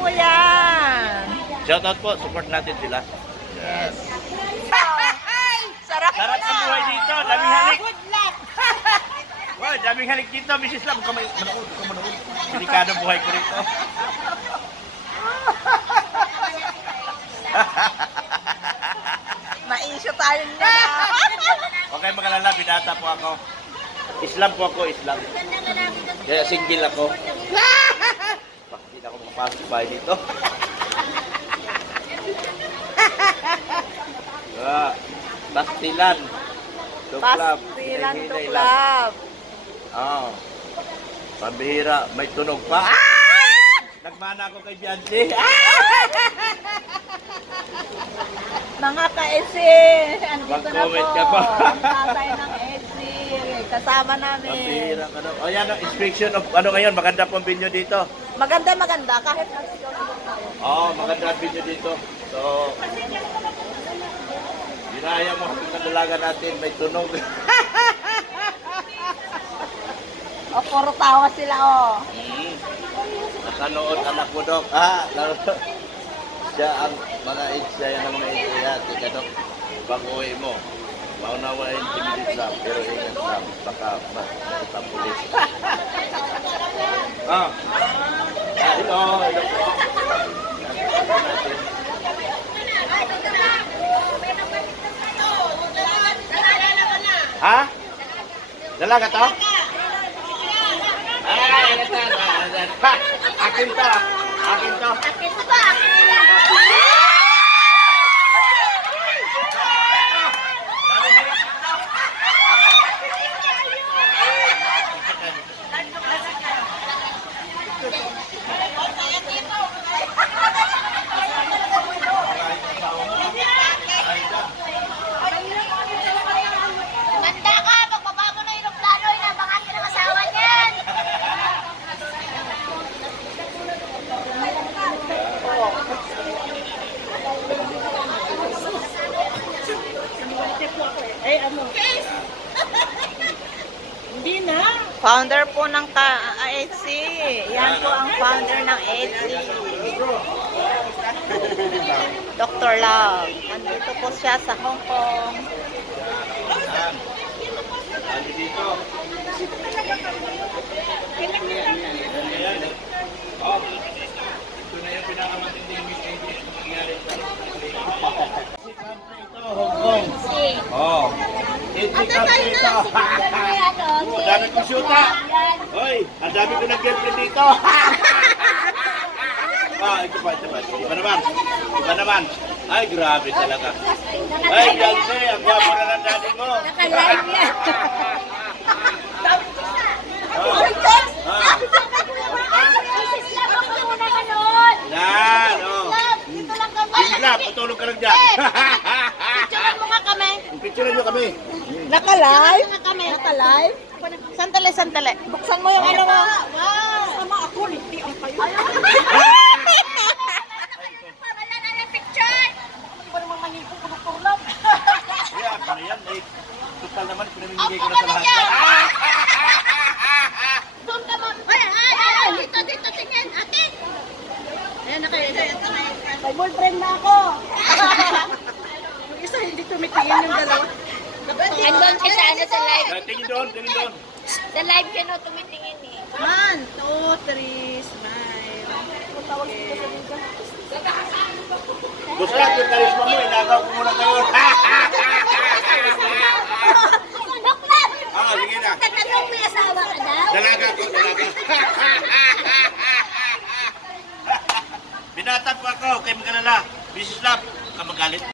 po yan. Shoutout po, support natin sila. Yes. Sarap Sarap na. ang buhay dito, daming halik. Good luck. Wow, daming halik dito, Mrs. Lam. Manood. Delikado buhay ko rito. Ma-issue tayo niya. Okay, magalala, binata po ako. Islam po ako, Islam. Kaya single ako. Bakit hindi na ako makapasok bahay dito? Pastilan. Tuklab. Pastilan Hinay-hinay lang. tuklab. Oo. Pambihira, may tunog pa. Nagmana ako kay Bianchi. Mga ka-EC, andito na po. Mag-comment ka pa. Ang tatay ng EC. Kasama namin. Pambihira ka na. O yan, inspection of ano ngayon, maganda pong video dito. Maganda, kahit nagsigaw-sigaw tayo. Oo, maganda ang video dito. So, ginaya mo ang kadalaga natin, may tunog. O, puro tawa sila, o. Nakanood anak mo, Dok. Siya ang mga AIDS, siya ang mga AIDS. Yan, tika, Dok. Pag-uwi mo, maunawain si Melissa, pero ingat lang, baka makita ang pulis. Hello. Ha? Dalaga to? Akin to. Akin to. Manda ka! Pagbaba mo na yung aeroplano, inabangan ka ng asawa niyan! Founder po ng EC. Yan po ang founder ng EC. Dr. Love. Nandito po siya sa Hong Kong. Ano dito? Ito na yung pinakamatinding mistakes na nangyari sa Hong Kong. Oh. Ito country ito. Ang dami kong syuta. Hoy, ang dami ko nag-girlfriend dito. Ito pa. Iba naman. Ay, grabe talaga. Ay, Beyonce, ang gwapo na ng daddy mo. Naka-live yan! Yan, Dito lang kami! Isla, patulog ka lang dyan. Picturean mo nga kami! Picture nyo kami. Naka-live? Nga kami! Naka-live? Sandali. Buksan mo yung ano mo. Sama ako, hindi ang kayo. Wala na ng picture! Hindi ba naman manipong kumutulog? Kaya, ano yan? Total naman, pinamimigay ko na sa lahat. Doon ka mo! Ay! Dito, tingin! Ate! Ayan na kayo. May boyfriend na ako. Yung isa hindi tumitingin yung dalawa. Andun ka sa live. Tingin doon. Sa live ka no, tumitingin eh. 1, 2, 3, smile. Gusto yung karisma mo, inagaw ko muna kayo. Doklat! Sige na. Tatanong may asawa ka na? Dalaga ko. Binata po ako, kay Magalala. Mrs. Love, kamagalit.